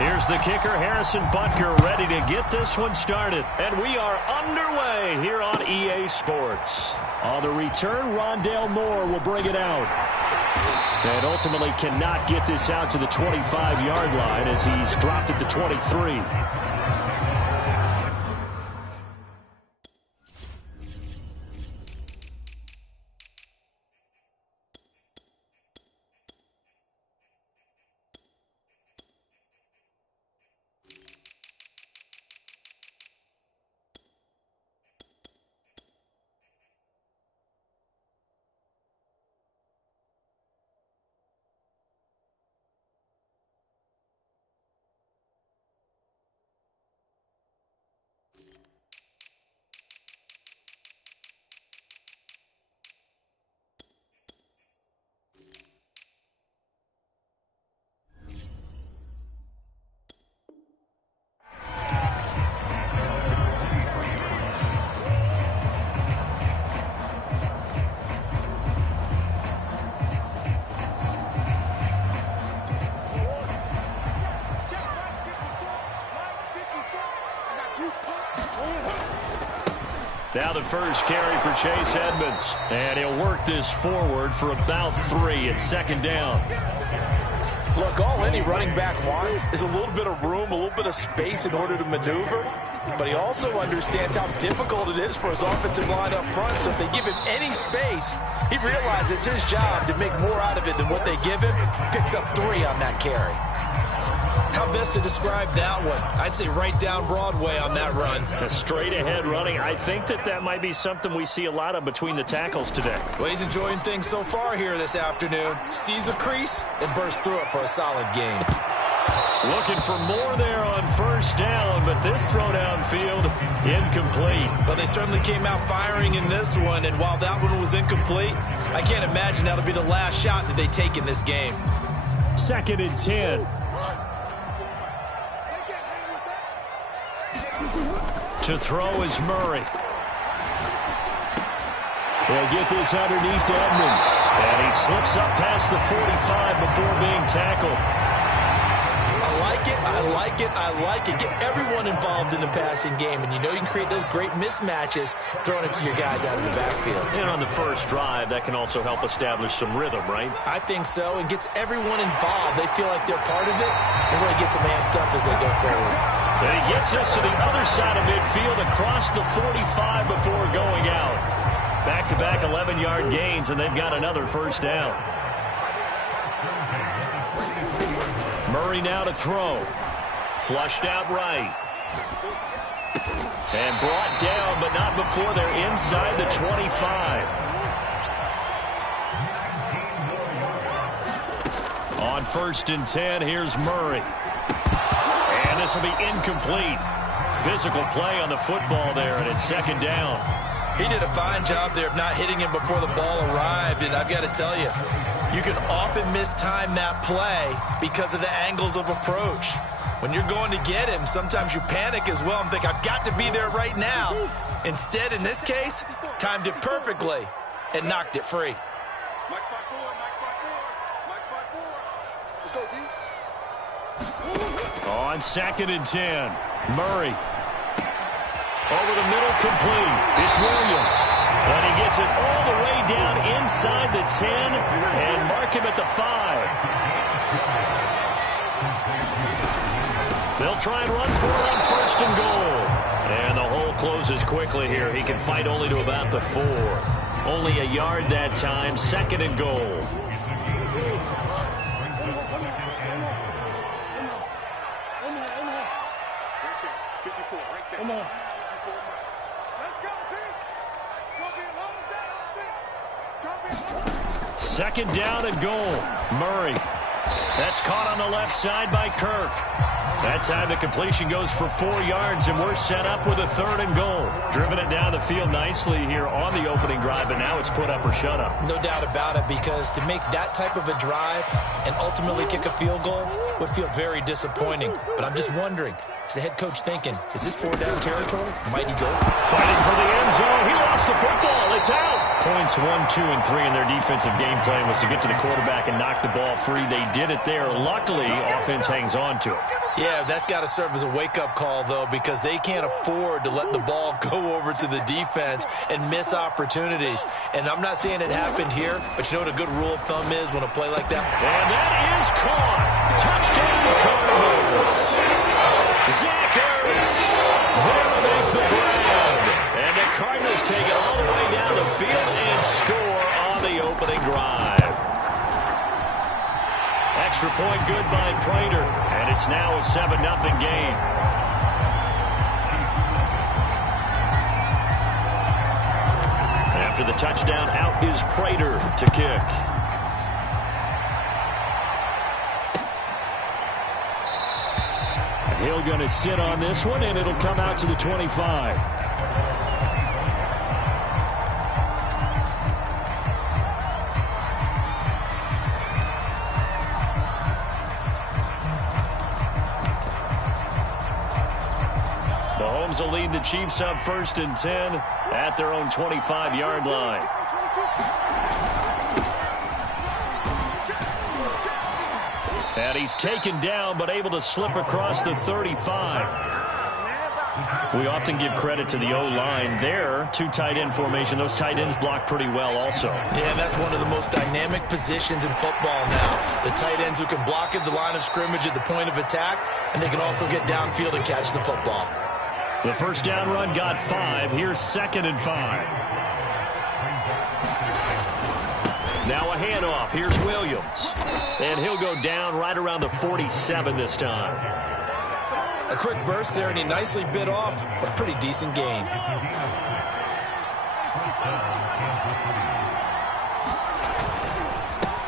Here's the kicker, Harrison Butker, ready to get this one started. And we are underway here on EA Sports. On the return, Rondale Moore will bring it out. And ultimately cannot get this out to the 25-yard line as he's dropped it to 23. Now the first carry for Chase Edmonds. And he'll work this forward for about 3 at second down. Look, all any running back wants is a little bit of room, a little bit of space in order to maneuver. But he also understands how difficult it is for his offensive line up front. So if they give him any space, he realizes his job to make more out of it than what they give him. Picks up 3 on that carry. How best to describe that one? I'd say right down Broadway on that run. A straight ahead running. I think that might be something we see a lot of between the tackles today. Well, he's enjoying things so far here this afternoon. Sees a crease and bursts through it for a solid gain. Looking for more there on first down, but this throw downfield incomplete. Well, they certainly came out firing in this one, and while that one was incomplete, I can't imagine that'll be the last shot that they take in this game. 2nd and 10. To throw is Murray. He'll get this underneath to Edmonds. And he slips up past the 45 before being tackled. I like it, I like it, I like it. Get everyone involved in the passing game. And you know you can create those great mismatches throwing it to your guys out of the backfield. And on the first drive, that can also help establish some rhythm, right? I think so. And gets everyone involved. They feel like they're part of it. And really gets them amped up as they go forward. And he gets us to the other side of midfield across the 45 before going out. Back-to-back 11-yard gains, and they've got another first down. Murray now to throw. Flushed out right. And brought down, but not before they're inside the 25. On 1st and 10, here's Murray. And this will be incomplete. Physical play on the football there, and it's 2nd down. He did a fine job there of not hitting him before the ball arrived, and I've got to tell you, you can often mistime that play because of the angles of approach. When you're going to get him, sometimes you panic as well and think, I've got to be there right now. Instead, in this case, timed it perfectly and knocked it free. On 2nd and 10, Murray. Over the middle, complete. It's Williams. And he gets it all the way down inside the 10 and mark him at the 5. They'll try and run for it on 1st and goal. And the hole closes quickly here. He can fight only to about the 4. Only a yard that time, 2nd and goal. Come on. 2nd down and goal. Murray. That's caught on the left side by Kirk. That time the completion goes for 4 yards, and we're set up with a 3rd and goal. Driven it down the field nicely here on the opening drive, but now it's put up or shut up. No doubt about it, because to make that type of a drive and ultimately kick a field goal would feel very disappointing. But I'm just wondering, Is the head coach thinking, is this 4-down territory? Might he go? Fighting for the end zone. He lost the football. It's out. Points 1, 2, and 3 in their defensive game plan was to get to the quarterback and knock the ball free. They did it there. Luckily, offense hangs on to it. Yeah, that's got to serve as a wake-up call, though, because they can't afford to let the ball go over to the defense and miss opportunities. And I'm not saying it happened here, but you know what a good rule of thumb is when a play like that? And that is caught. Touchdown, Cardinals. Zach Ertz there to make the grab. And the Cardinals take it all the way down the field and score on the opening drive. Extra point good by Prater, and it's now a 7-0 game. After the touchdown, out is Prater to kick. Hill going to sit on this one, and it'll come out to the 25. Mahomes will lead the Chiefs up 1st and 10 at their own 25-yard line. And he's taken down, but able to slip across the 35. We often give credit to the O-line there. 2 tight end formation. Those tight ends block pretty well also. Yeah, that's one of the most dynamic positions in football now. The tight ends who can block at the line of scrimmage at the point of attack, and they can also get downfield and catch the football. The first down run got 5. Here's 2nd and 5. Now a handoff. Here's Williams. And he'll go down right around the 47 this time. A quick burst there, and he nicely bit off a pretty decent gain.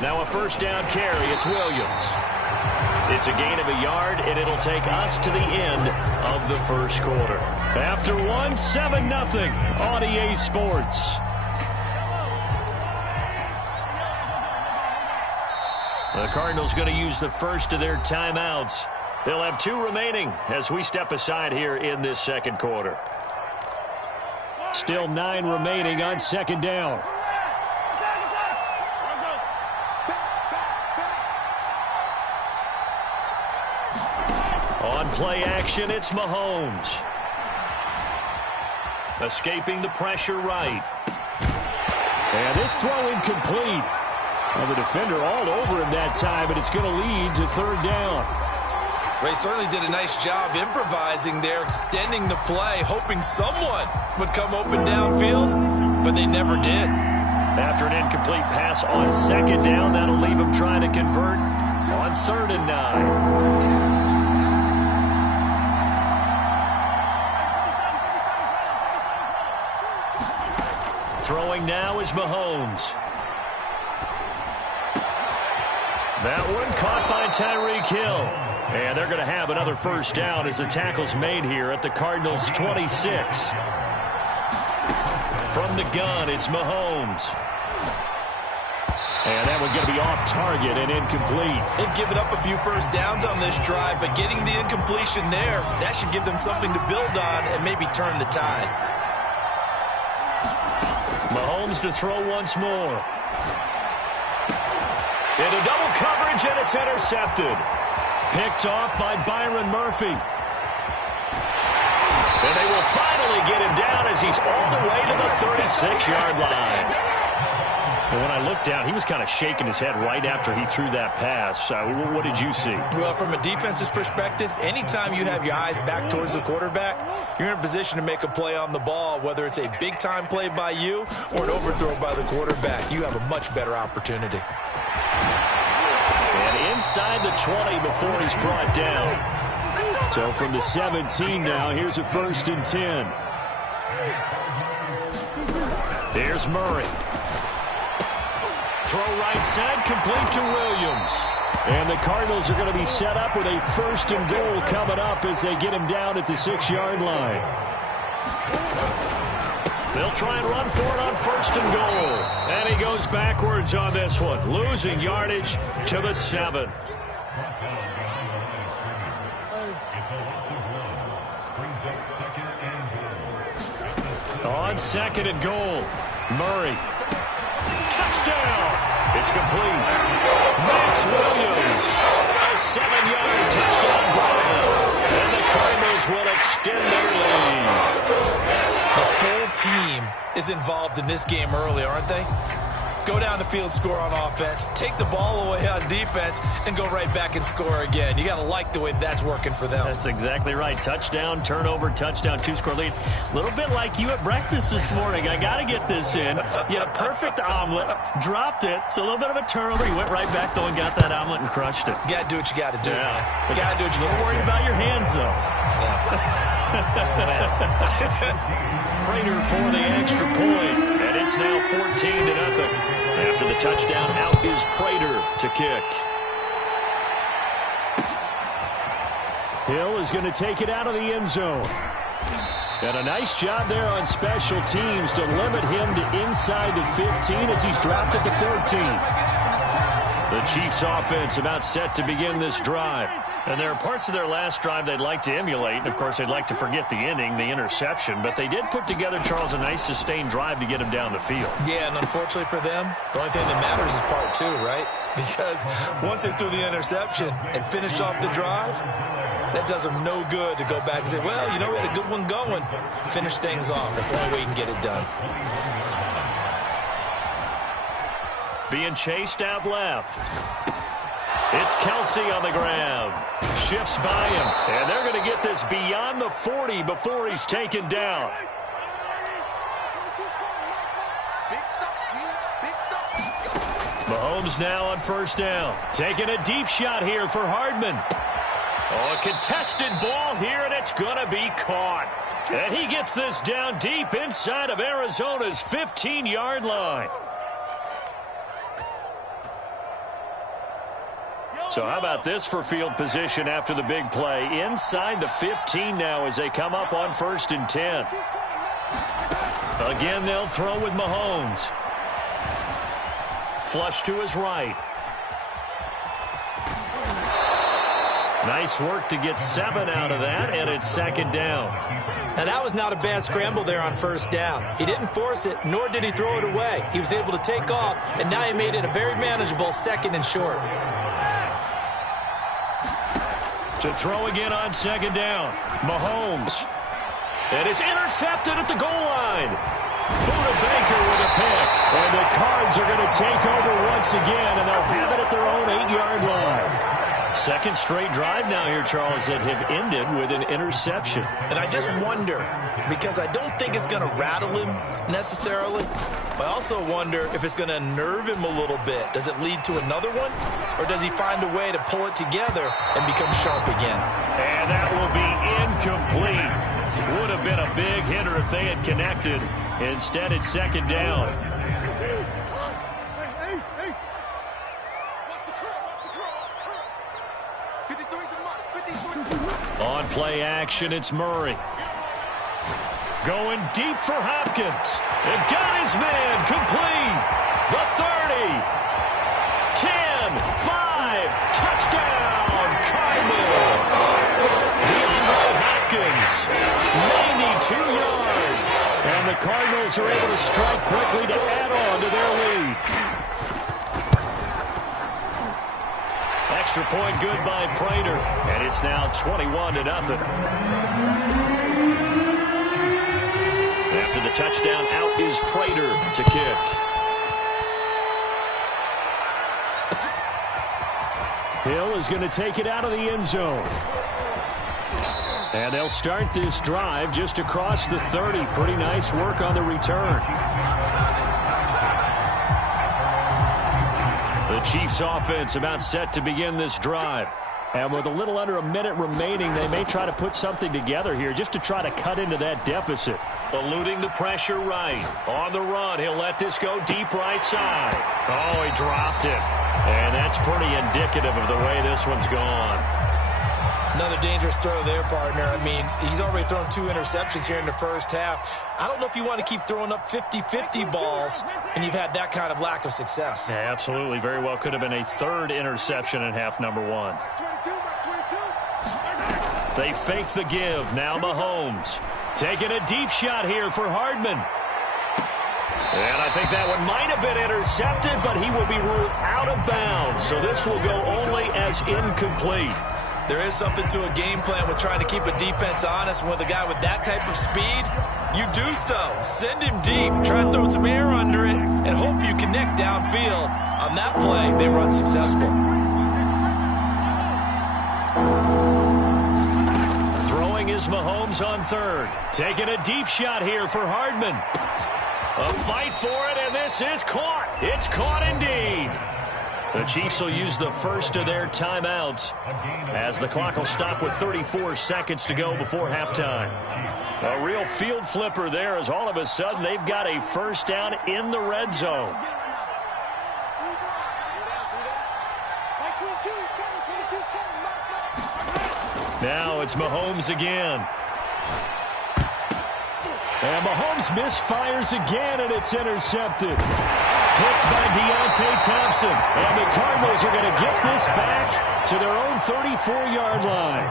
Now a first down carry. It's Williams. It's a gain of a yard, and it'll take us to the end of the first quarter. After 1, 7-0 on EA Sports. The Cardinals going to use the first of their timeouts. They'll have 2 remaining as we step aside here in this second quarter. Still 9 remaining on 2nd down. On play action, it's Mahomes. Escaping the pressure right. And this throw incomplete. Well, the defender all over him that time, but it's going to lead to 3rd down. Ray certainly did a nice job improvising there, extending the play, hoping someone would come open downfield, but they never did. After an incomplete pass on 2nd down, that'll leave him trying to convert on 3rd and 9. Throwing now is Mahomes. That one caught by Tyreek Hill. And they're going to have another first down as the tackle's made here at the Cardinals' 26. From the gun, it's Mahomes. And that one going to be off target and incomplete. They've given up a few first downs on this drive, but getting the incompletion there, that should give them something to build on and maybe turn the tide. Mahomes to throw once more. Into double coverage, and it's intercepted. Picked off by Byron Murphy. And they will finally get him down as he's all the way to the 36-yard line. And when I looked down, he was kind of shaking his head right after he threw that pass. What did you see? Well, from a defense's perspective, anytime you have your eyes back towards the quarterback, you're in a position to make a play on the ball, whether it's a big-time play by you or an overthrow by the quarterback. You have a much better opportunity. And inside the 20 before he's brought down. So from the 17 now, here's a 1st and 10. Here's Murray. Throw right side, complete to Williams. And the Cardinals are going to be set up with a 1st and goal coming up as they get him down at the 6-yard line. They'll try and run for it on 1st and goal. And he goes backwards on this one, losing yardage to the 7. On second and goal, Murray. Touchdown! It's complete. Max Williams, a 7-yard touchdown grab. And the Cardinals will extend their lead. The full team is involved in this game early, aren't they? Go down the field, score on offense, take the ball away on defense, and go right back and score again. You got to like the way that's working for them. That's exactly right. Touchdown, turnover, touchdown, 2-score lead. A little bit like you at breakfast this morning. I got to get this in. You had a perfect omelet, dropped it, so a little bit of a turnover. You went right back, though, and got that omelet and crushed it. You got to do what you got to do, yeah. Man. You got to do what you got to do. Don't worry about your hands, though. Prater for the extra point, and it's now 14-0. After the touchdown, out is Prater to kick. Hill is going to take it out of the end zone. And a nice job there on special teams to limit him to inside the 15 as he's dropped at the 14. The Chiefs offense about set to begin this drive. And there are parts of their last drive they'd like to emulate. Of course, they'd like to forget the inning, the interception. But they did put together, Charles, a nice sustained drive to get him down the field. Yeah, and unfortunately for them, the only thing that matters is part two, right? Because once they threw the interception and finished off the drive, that does them no good to go back and say, well, you know, we had a good one going. Finish things off. That's the only way you can get it done. Being chased out left. It's Kelsey on the grab. Shifts by him. And they're going to get this beyond the 40 before he's taken down. Mahomes now on first down. Taking a deep shot here for Hardman. Oh, a contested ball here, and it's going to be caught. And he gets this down deep inside of Arizona's 15-yard line. So how about this for field position after the big play? Inside the 15 now as they come up on 1st and 10. Again, they'll throw with Mahomes. Flush to his right. Nice work to get 7 out of that, and it's 2nd down. Now, that was not a bad scramble there on 1st down. He didn't force it, nor did he throw it away. He was able to take off, and now he made it a very manageable 2nd and short. To throw again on 2nd down. Mahomes. And it's intercepted at the goal line. Buda Baker with a pick. And the Cards are going to take over once again, and they'll have it at their own 8-yard line. Second straight drive now here, Charles, that have ended with an interception. And I just wonder, because I don't think it's going to rattle him necessarily, but I also wonder if it's going to nerve him a little bit. Does it lead to another one? Or does he find a way to pull it together and become sharp again? And that will be incomplete. Would have been a big hitter if they had connected. Instead, it's 2nd down. On play action, it's Murray. Going deep for Hopkins. It got his man complete. The 30. 10, 5, touchdown, Cardinals. DeAndre Hopkins, 92 yards. And the Cardinals are able to strike quickly to add on to their lead. Extra point good by Prater. And it's now 21-0. After the touchdown, out is Prater to kick. Hill is going to take it out of the end zone. And they'll start this drive just across the 30. Pretty nice work on the return. The Chiefs offense about set to begin this drive. And with a little under a minute remaining, they may try to put something together here just to try to cut into that deficit. Eluding the pressure right. On the run, he'll let this go deep right side. Oh, he dropped it. And that's pretty indicative of the way this one's gone. Another dangerous throw there, partner. I mean, he's already thrown 2 interceptions here in the first half. I don't know if you want to keep throwing up 50-50 balls, and you've had that kind of lack of success. Yeah, absolutely. Very well could have been a 3rd interception in half number 1. They fake the give. Now Mahomes taking a deep shot here for Hardman. And I think that one might have been intercepted, but he will be ruled out of bounds. So this will go only as incomplete. There is something to a game plan with trying to keep a defense honest. With a guy with that type of speed, you do so. Send him deep, try and throw some air under it, and hope you connect downfield. On that play, they run successful. Throwing is Mahomes on third. Taking a deep shot here for Hardman. A fight for it, and this is caught. It's caught indeed. The Chiefs will use the first of their timeouts as the clock will stop with 34 seconds to go before halftime. A real field flipper there, as all of a sudden they've got a first down in the red zone. Now it's Mahomes again. And Mahomes misfires again, and it's intercepted. Picked by Deontay Thompson. And the Cardinals are going to get this back to their own 34-yard line.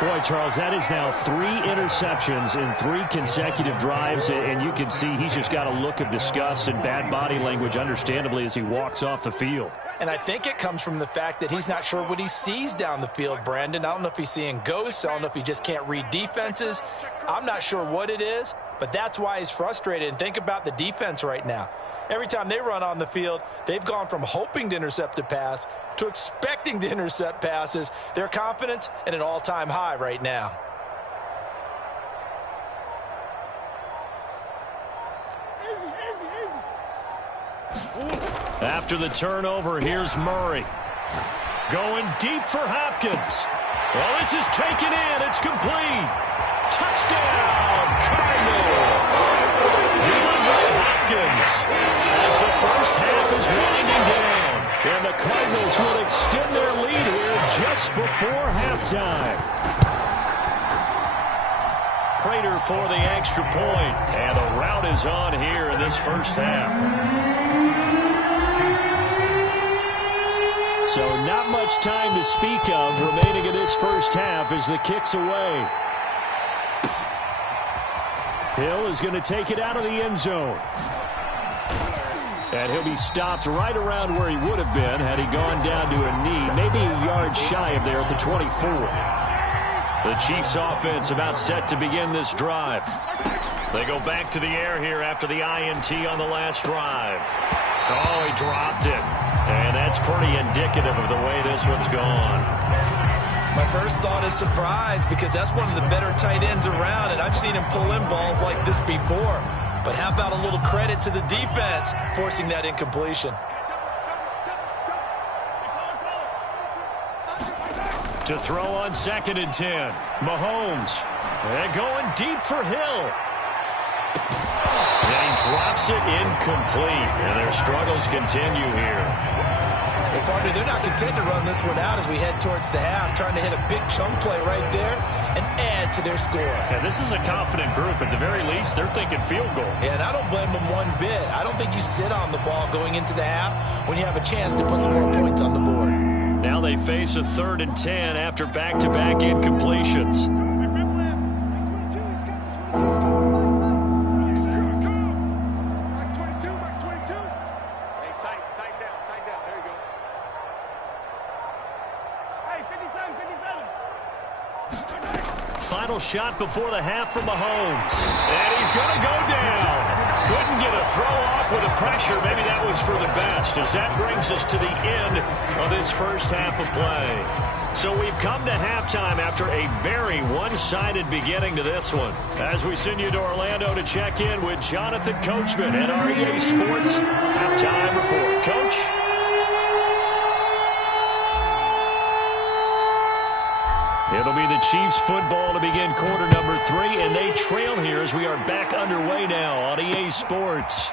Boy, Charles, that is now 3 interceptions in 3 consecutive drives, and you can see he's just got a look of disgust and bad body language, understandably, as he walks off the field. And I think it comes from the fact that he's not sure what he sees down the field, Brandon. I don't know if he's seeing ghosts. I don't know if he just can't read defenses. I'm not sure what it is, but that's why he's frustrated. And think about the defense right now. Every time they run on the field, they've gone from hoping to intercept a pass to expecting to intercept passes. Their confidence at an all-time high right now. After the turnover, here's Murray. Going deep for Hopkins. Well, this is taken in. It's complete. Touchdown, Cardinals. DeAndre Hopkins as the first half is winding down. And the Cardinals will extend their lead here just before halftime. Prater for the extra point. And the rout is on here in this first half. So not much time to speak of remaining in this first half as the kick's away. Hill is going to take it out of the end zone. And he'll be stopped right around where he would have been had he gone down to a knee, maybe a yard shy of there at the 24. The Chiefs offense about set to begin this drive. They go back to the air here after the INT on the last drive. Oh, he dropped it. And that's pretty indicative of the way this one's gone. My first thought is surprise, because that's one of the better tight ends around, and I've seen him pull in balls like this before. But how about a little credit to the defense forcing that incompletion? To throw on 2nd and 10. Mahomes. And going deep for Hill. And he drops it incomplete. And their struggles continue here. Well, partner, they're not content to run this one out as we head towards the half, trying to hit a big chunk play right there and add to their score. Yeah, this is a confident group. At the very least, they're thinking field goal. Yeah, and I don't blame them one bit. I don't think you sit on the ball going into the half when you have a chance to put some more points on the board. Now they face a 3rd and 10 after back-to-back incompletions. Final shot before the half from Mahomes. And he's going to go down. Couldn't get a throw off with the pressure. Maybe that was for the best, as that brings us to the end of this first half of play. So we've come to halftime after a very one-sided beginning to this one. As we send you to Orlando to check in with Jonathan Coachman at our EA Sports Halftime Report. Coach? It'll be the Chiefs football to begin quarter number 3, and they trail here as we are back underway now on EA Sports.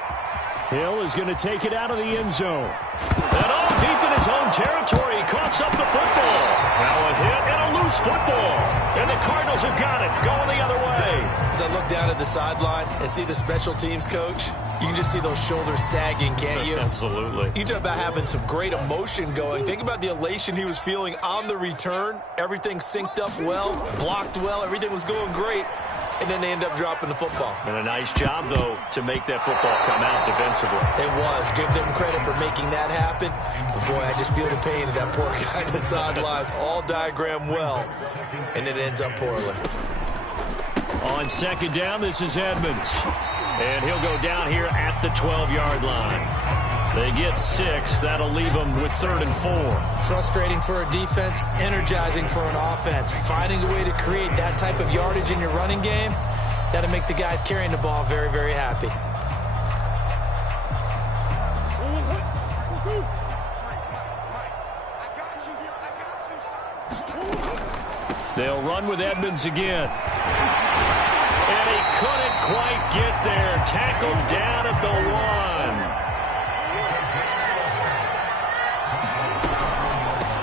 Hill is going to take it out of the end zone. And all deep in his own territory, he coughs up the football. Now a hit and a loose football. And the Cardinals have got it, going the other way. As I look down at the sideline and see the special teams coach, you can just see those shoulders sagging, can't you? Absolutely. You talk about having some great emotion going. Think about the elation he was feeling on the return. Everything synced up well, blocked well, everything was going great. And then they end up dropping the football. And a nice job, though, to make that football come out defensively. It was. Give them credit for making that happen. But, boy, I just feel the pain of that poor guy on the sidelines. All diagrammed well, and it ends up poorly. On second down, this is Edmonds. And he'll go down here at the 12-yard line. They get 6. That'll leave them with 3rd and 4. Frustrating for a defense, energizing for an offense. Finding a way to create that type of yardage in your running game, that'll make the guys carrying the ball very, very happy. They'll run with Edmonds again. And he couldn't quite get there. Tackled down at the 1.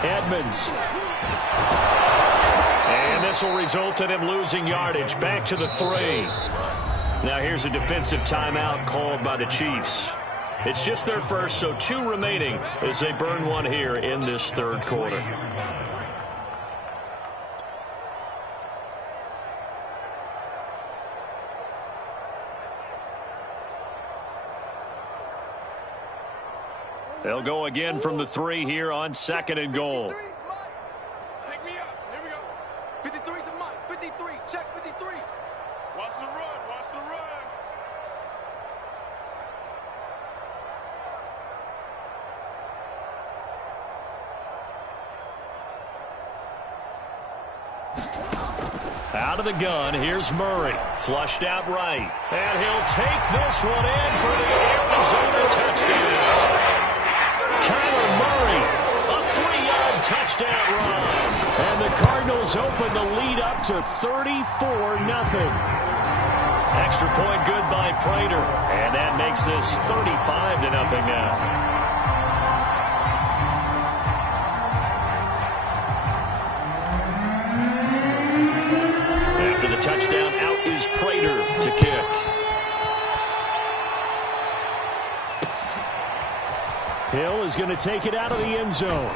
Edmonds. And this will result in him losing yardage. Back to the 3. Now here's a defensive timeout called by the Chiefs. It's just their first, so 2 remaining as they burn one here in this 3rd quarter. They'll go again from the 3 here on 2nd and goal. Pick me up. Here we go. 53's the Mike. 53. Check 53. Watch the run. Watch the run. Out of the gun, here's Murray. Flushed out right. And he'll take this one in for the Arizona touchdown. Kyler Murray, a 3-yard touchdown run. And the Cardinals open the lead up to 34-0. Extra point good by Prater. And that makes this 35-0 now. After the touchdown, out is Prater to kick. Hill is going to take it out of the end zone.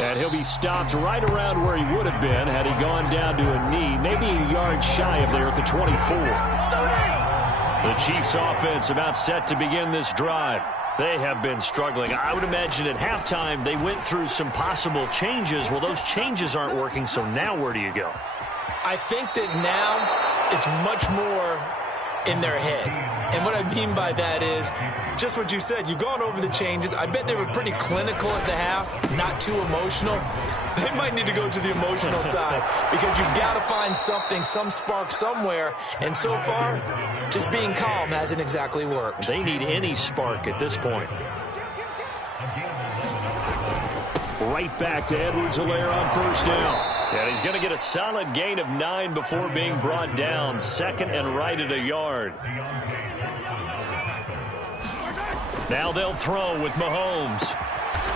And he'll be stopped right around where he would have been had he gone down to a knee, maybe a yard shy of there at the 24. The Chiefs offense about set to begin this drive. They have been struggling. I would imagine at halftime they went through some possible changes. Well, those changes aren't working, so now where do you go? I think that now it's much more in their head. And what I mean by that is just what you said. You've gone over the changes. I bet they were pretty clinical at the half, not too emotional. They might need to go to the emotional side because you've got to find something, some spark somewhere. And so far, just being calm hasn't exactly worked. They need any spark at this point. Right back to Edwards-Helaire on first down. And he's going to get a solid gain of 9 before being brought down. 2nd and right at a yard. Now they'll throw with Mahomes.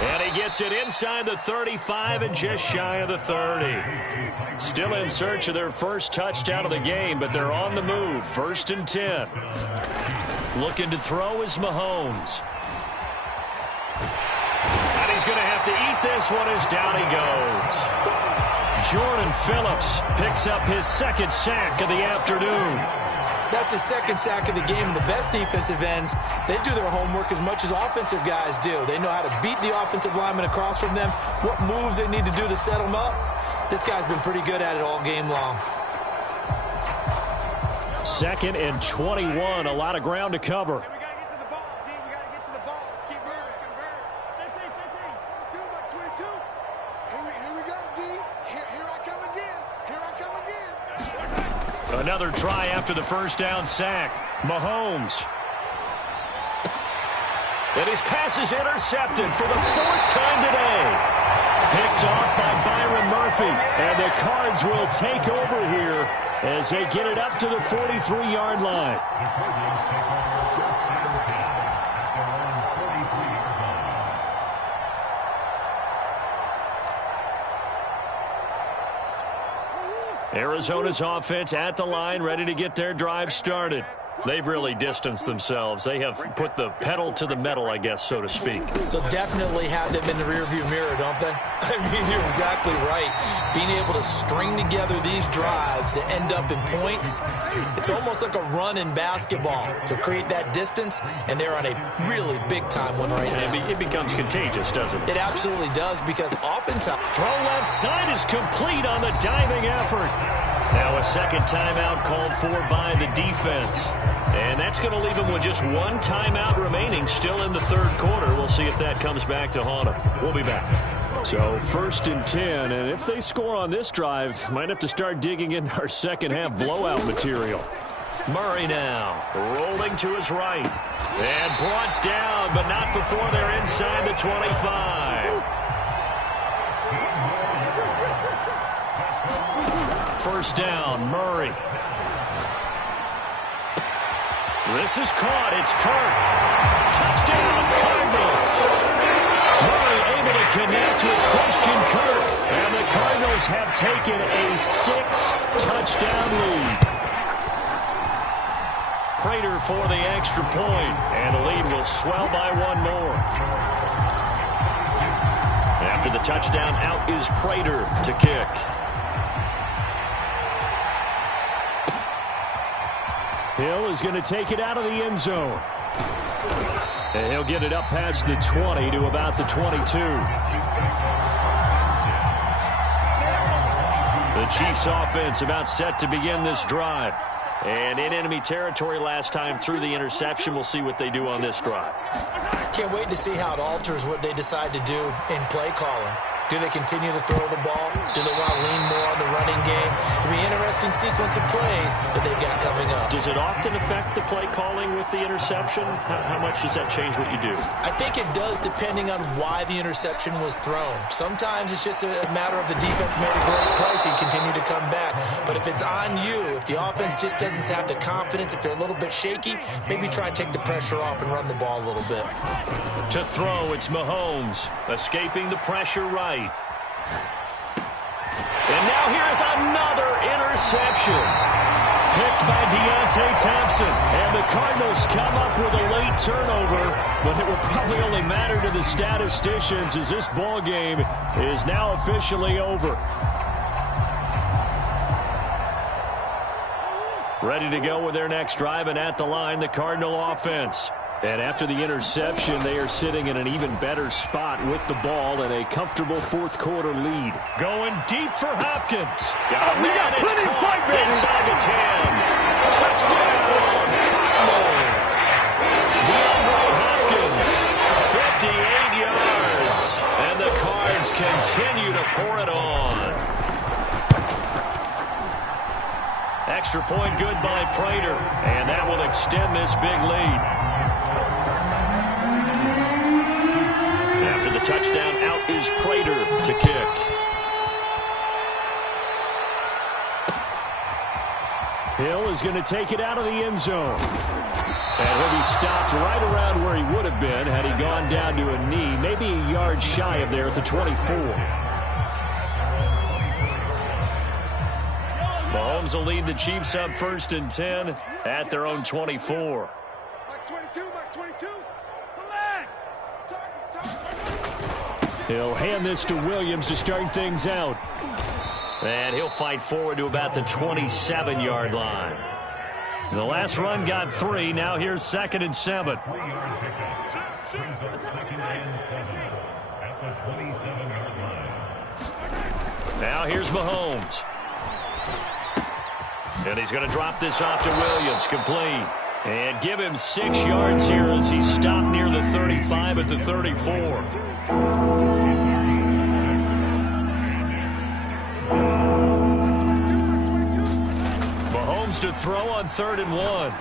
And he gets it inside the 35 and just shy of the 30. Still in search of their first touchdown of the game, but they're on the move. 1st and 10. Looking to throw is Mahomes. And he's going to have to eat this one as down he goes. Jordan Phillips picks up his 2nd sack of the afternoon. That's his 2nd sack of the game. And the best defensive ends, they do their homework as much as offensive guys do. They know how to beat the offensive lineman across from them, what moves they need to do to set them up. This guy's been pretty good at it all game long. 2nd and 21, a lot of ground to cover. Another try after the first down sack. Mahomes. And his pass is intercepted for the 4th time today. Picked off by Byron Murphy. And the Cards will take over here as they get it up to the 43-yard line. Arizona's offense at the line, ready to get their drive started. They've really distanced themselves. They have put the pedal to the metal, I guess, so to speak. So definitely have them in the rearview mirror, don't they? I mean, you're exactly right. Being able to string together these drives that end up in points, it's almost like a run in basketball to create that distance, and they're on a really big-time one right now. It becomes contagious, doesn't it? It absolutely does, because oftentimes... Throw left side is complete on the diving effort. Now a second timeout called for by the defense. And that's going to leave them with just one timeout remaining still in the third quarter. We'll see if that comes back to haunt them. We'll be back. So 1st and 10, and if they score on this drive, might have to start digging in our second half blowout material. Murray now rolling to his right. And brought down, but not before they're inside the 25. First down, Murray. This is caught. It's Kirk. Touchdown, Cardinals. Murray able to connect with Christian Kirk. And the Cardinals have taken a 6-touchdown lead. Prater for the extra point. And the lead will swell by one more. After the touchdown, out is Prater to kick. Hill is going to take it out of the end zone. And he'll get it up past the 20 to about the 22. The Chiefs offense about set to begin this drive. And in enemy territory last time through the interception. We'll see what they do on this drive. Can't wait to see how it alters what they decide to do in play calling. Do they continue to throw the ball? Do they want to lean more on the running game? It'll be an interesting sequence of plays that they've got coming up. Does it often affect the play calling with the interception? How much does that change what you do? I think it does, depending on why the interception was thrown. Sometimes it's just a matter of the defense made a great play, so you continue to come back. But if it's on you, if the offense just doesn't have the confidence, if they're a little bit shaky, maybe try and take the pressure off and run the ball a little bit. To throw, it's Mahomes, escaping the pressure right. And now here's another interception. Picked by Deontay Thompson. And the Cardinals come up with a late turnover, but it will probably only matter to the statisticians as this ball game is now officially over. Ready to go with their next drive, and at the line, the Cardinal offense. And after the interception, they are sitting in an even better spot with the ball and a comfortable fourth quarter lead. Going deep for Hopkins. Got a man, it's caught inside the 10. Touchdown, Cardinals. DeAndre Hopkins, 58 yards. And the Cards continue to pour it on. Extra point good by Prater. And that will extend this big lead. After the touchdown, out is Prater to kick. Hill is going to take it out of the end zone. And he'll be stopped right around where he would have been had he gone down to a knee, maybe a yard shy of there at the 24. Mahomes will lead the Chiefs up 1st and 10 at their own 24. He'll hand this to Williams to start things out. And he'll fight forward to about the 27-yard line. The last run got 3. Now here's 2nd and 7. Now here's Mahomes. And he's going to drop this off to Williams, complete. And give him 6 yards here as he stopped near the 35 at the 34. Mahomes to throw on 3rd and 1.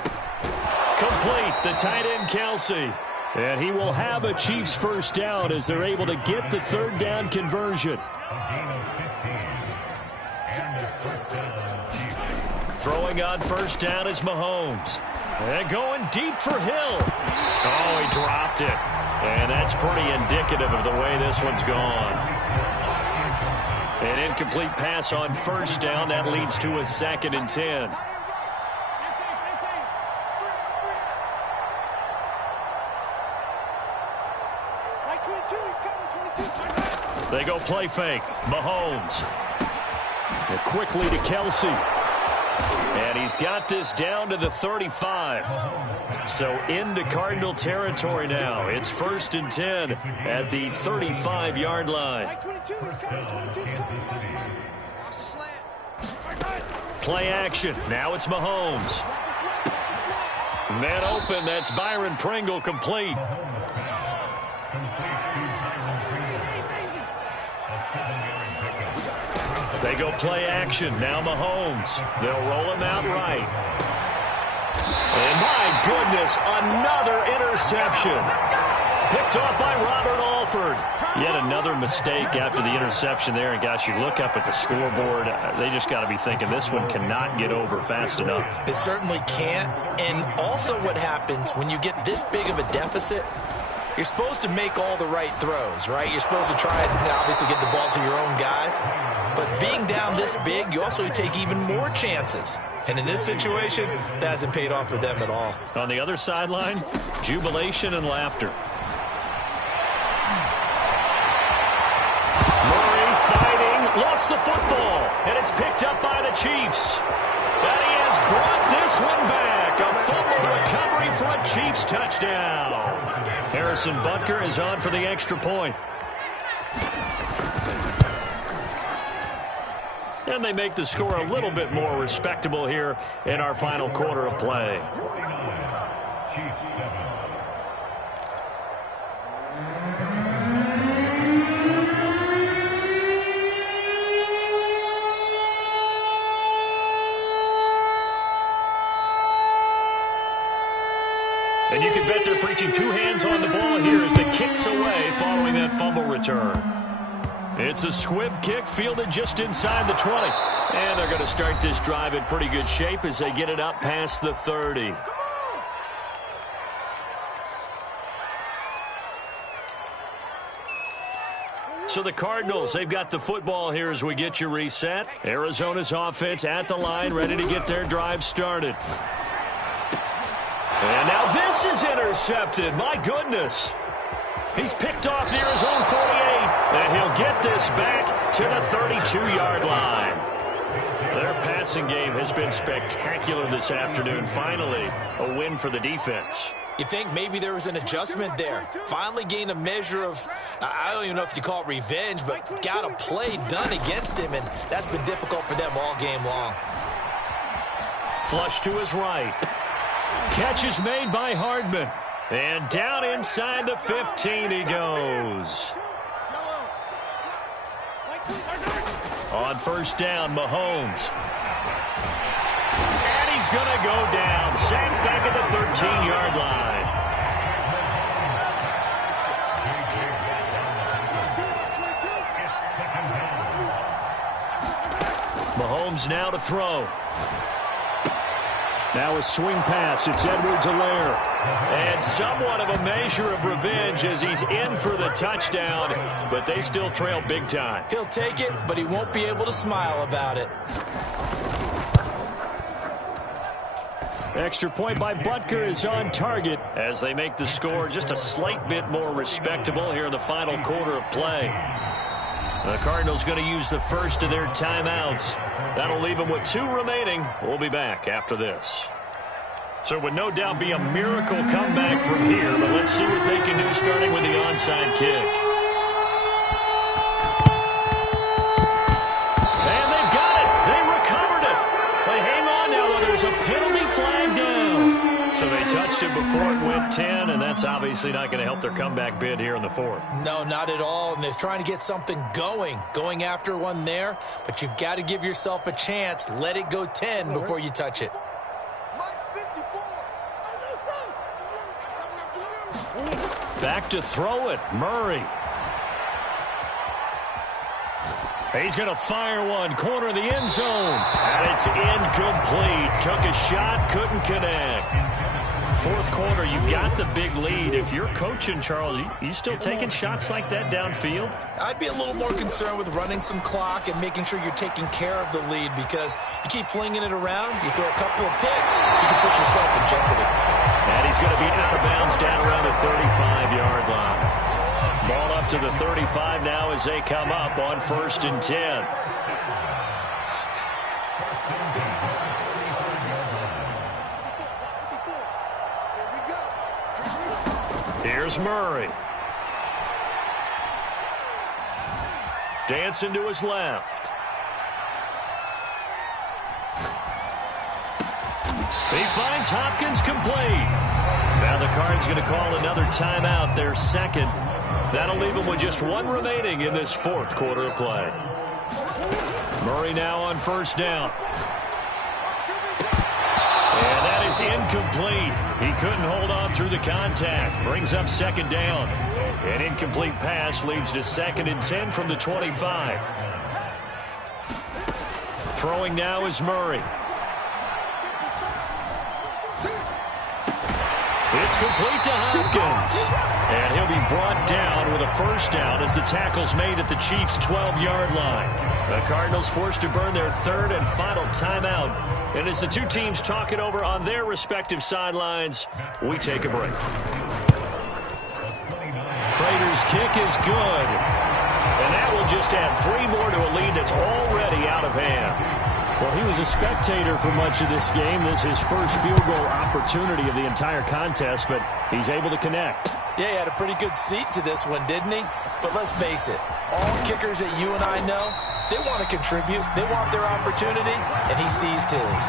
Complete, the tight end Kelsey. And he will have a Chiefs first down as they're able to get the 3rd down conversion. Throwing on 1st down is Mahomes. And going deep for Hill. Oh, he dropped it. And that's pretty indicative of the way this one's gone. An incomplete pass on first down. That leads to a 2nd and 10. They go play fake. Mahomes. And quickly to Kelsey. And he's got this down to the 35. So into Cardinal territory now. It's 1st and 10 at the 35-yard line. Play action. Now it's Mahomes. Man open. That's Byron Pringle, complete. They go play action. Now Mahomes. They'll roll him out right. And my goodness, another interception. Picked off by Robert Alford. Yet another mistake after the interception there. And gosh, you look up at the scoreboard, they just got to be thinking this one cannot get over fast enough. It certainly can't. And also what happens when you get this big of a deficit, you're supposed to make all the right throws, right? You're supposed to try and obviously get the ball to your own guys. But being down this big, you also take even more chances. And in this situation, that hasn't paid off for them at all. On the other sideline, jubilation and laughter. Murray fighting, lost the football, and it's picked up by the Chiefs. And he has brought this one back. A fumble recovery for a Chiefs touchdown. Harrison Butker is on for the extra point. And they make the score a little bit more respectable here in our final quarter of play. And you can bet they're preaching 2 hands on the ball here as the kick's away following that fumble return. It's a squib kick fielded just inside the 20. And they're going to start this drive in pretty good shape as they get it up past the 30. So the Cardinals, they've got the football here as we get you reset. Arizona's offense at the line, ready to get their drive started. And now this is intercepted. My goodness. He's picked off near his own 48, and he'll get this back to the 32-yard line. Their passing game has been spectacular this afternoon. Finally, a win for the defense. You think maybe there was an adjustment there. Finally gained a measure of, I don't even know if you call it revenge, but got a play done against him, and that's been difficult for them all game long. Flush to his right. Catch is made by Hardman. And down inside the 15 he goes. On first down, Mahomes. And he's going to go down. Sacked back at the 13-yard line. Mahomes now to throw. Now a swing pass. It's Edwards-Helaire. And somewhat of a measure of revenge as he's in for the touchdown, but they still trail big time. He'll take it, but he won't be able to smile about it. Extra point by Butker is on target as they make the score just a slight bit more respectable here in the final quarter of play. The Cardinals going to use the first of their timeouts. That'll leave them with 2 remaining. We'll be back after this. So it would no doubt be a miracle comeback from here, but let's see what they can do starting with the onside kick. And they've got it. They recovered it. They hang on now, though. There's a penalty flag down. So they touched it before it went 10, and that's obviously not going to help their comeback bid here in the 4th. No, not at all, and they're trying to get something going after one there, but you've got to give yourself a chance. Let it go 10 before you touch it. Back to throw it, Murray. He's going to fire one, corner of the end zone. And it's incomplete. Took a shot, couldn't connect. Fourth quarter, you've got the big lead. If you're coaching, Charles, you still taking shots like that downfield? I'd be a little more concerned with running some clock and making sure you're taking care of the lead, because you keep flinging it around, you throw a couple of picks, you can put yourself in jeopardy. And he's going to be out of bounds down around the 35-yard line. Ball up to the 35 now as they come up on 1st and 10. Here's Murray. Dancing to his left. He finds Hopkins complete. Now the Cards going to call another timeout, their second. That'll leave them with just one remaining in this fourth quarter of play. Murray now on 1st down. And that is incomplete. He couldn't hold on through the contact. Brings up 2nd down. An incomplete pass leads to 2nd and 10 from the 25. Throwing now is Murray. It's complete to Hopkins. And he'll be brought down with a 1st down as the tackle's made at the Chiefs' 12-yard line. The Cardinals forced to burn their 3rd and final timeout. And as the two teams talk it over on their respective sidelines, we take a break. Prater's kick is good. And that will just add 3 more to a lead that's already out of hand. Well, he was a spectator for much of this game. This is his first field goal opportunity of the entire contest, but he's able to connect. Yeah, he had a pretty good seat to this one, didn't he? But let's face it, all kickers that you and I know, they want to contribute. They want their opportunity, and he seized his.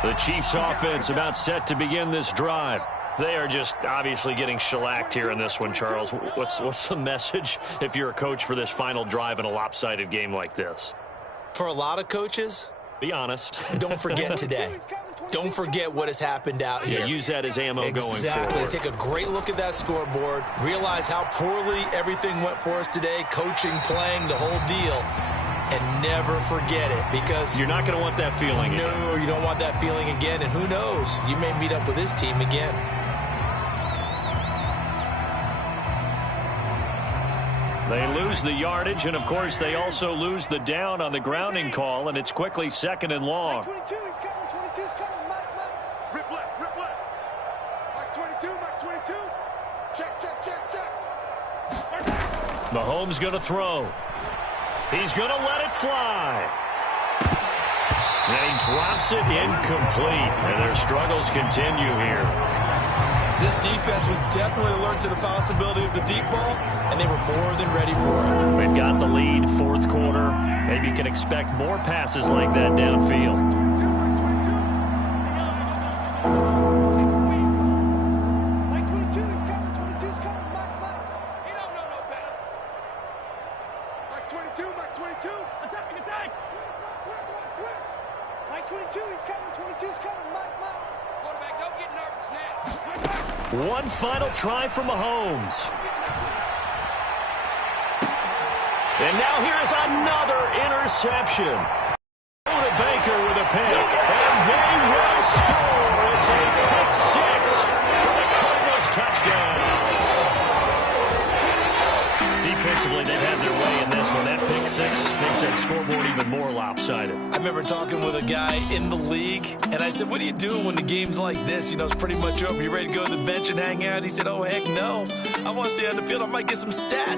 The Chiefs offense about set to begin this drive. They are just obviously getting shellacked here in this one, Charles. What's the message if you're a coach for this final drive in a lopsided game like this? For a lot of coaches, be honest. Don't forget today. Don't forget what has happened out here. Yeah, use that as ammo going forward. Exactly. Take a great look at that scoreboard. Realize how poorly everything went for us today. Coaching, playing, the whole deal. And never forget it, because you're not going to want that feeling again. No, you don't want that feeling again. And who knows? You may meet up with this team again. They lose the yardage, and, of course, they also lose the down on the grounding call, and it's quickly 2nd and long. 22, he's coming. 22's coming. Mike. Rip left, rip left. Max 22, Max 22. Check. Mahomes going to throw. He's going to let it fly. And he drops it incomplete, and their struggles continue here. This defense was definitely alert to the possibility of the deep ball, and they were more than ready for it. They've got the lead, 4th quarter. Maybe you can expect more passes like that downfield. Mike 22, he's coming. 22's coming. Mike. He don't know no better. Max 22, Max 22. Attack. Switch. Mike 22, he's coming. 22's coming. Mike. Quarterback, don't get nervous now. One final try for Mahomes. And now here is another interception. To Baker with a pick. And they will score. It's a pick 6 for the Cardinals touchdown. Defensively, they've had their way in this one. That pick 6 makes that scoreboard even more lopsided. I remember talking with a guy in the league, and I said, what do you do when the game's like this? You know, it's pretty much over. You ready to go to the bench and hang out? He said, oh, heck no. I want to stay on the field. I might get some stats.